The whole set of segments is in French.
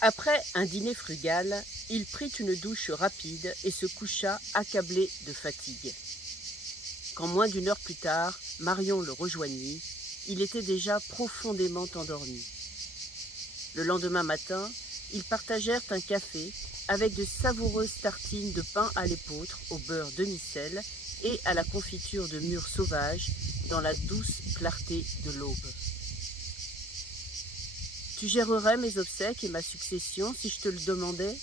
Après un dîner frugal, il prit une douche rapide et se coucha accablé de fatigue. Quand moins d'une heure plus tard, Marion le rejoignit, il était déjà profondément endormi. Le lendemain matin, ils partagèrent un café avec de savoureuses tartines de pain à l'épeautre au beurre demi-sel et à la confiture de mûres sauvages dans la douce clarté de l'aube. « Tu gérerais mes obsèques et ma succession si je te le demandais ?»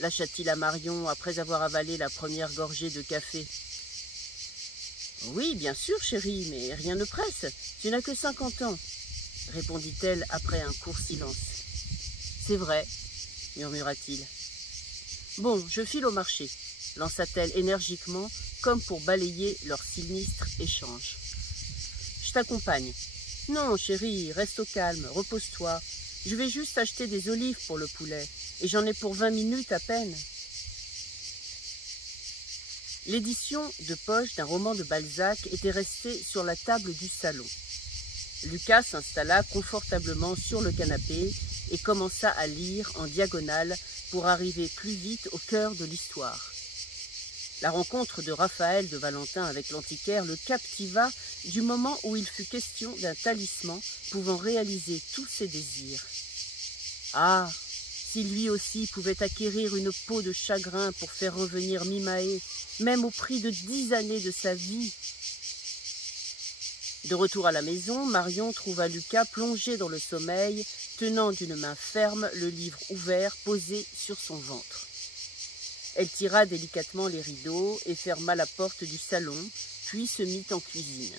lâcha-t-il à Marion après avoir avalé la première gorgée de café. « Oui, bien sûr, chérie, mais rien ne presse. Tu n'as que 50 ans, » répondit-elle après un court silence. « C'est vrai, » murmura-t-il. « Bon, je file au marché, » lança-t-elle énergiquement, comme pour balayer leur sinistre échange. « Je t'accompagne. »« Non, chérie, reste au calme, repose-toi. Je vais juste acheter des olives pour le poulet, et j'en ai pour 20 minutes à peine. » L'édition de poche d'un roman de Balzac était restée sur la table du salon. Lucas s'installa confortablement sur le canapé et commença à lire en diagonale pour arriver plus vite au cœur de l'histoire. La rencontre de Raphaël de Valentin avec l'antiquaire le captiva du moment où il fut question d'un talisman pouvant réaliser tous ses désirs. Ah, si lui aussi pouvait acquérir une peau de chagrin pour faire revenir Mimae, même au prix de 10 années de sa vie. De retour à la maison, Marion trouva Lucas plongé dans le sommeil, tenant d'une main ferme le livre ouvert posé sur son ventre. Elle tira délicatement les rideaux et ferma la porte du salon, puis se mit en cuisine.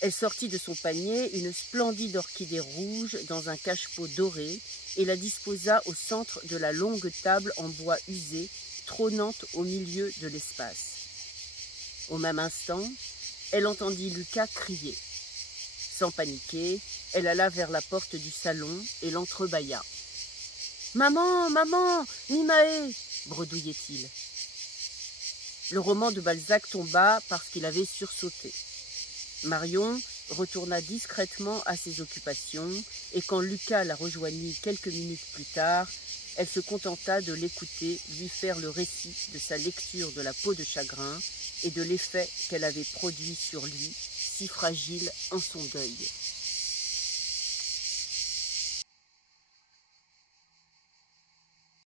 Elle sortit de son panier une splendide orchidée rouge dans un cache-pot doré et la disposa au centre de la longue table en bois usé, trônante au milieu de l'espace. Au même instant, elle entendit Lucas crier. Sans paniquer, elle alla vers la porte du salon et l'entrebâilla. « Maman, maman, Mimae !» bredouillait-il. Le roman de Balzac tomba parce qu'il avait sursauté. Marion retourna discrètement à ses occupations et quand Lucas la rejoignit quelques minutes plus tard, elle se contenta de l'écouter lui faire le récit de sa lecture de la peau de chagrin et de l'effet qu'elle avait produit sur lui, si fragile en son deuil.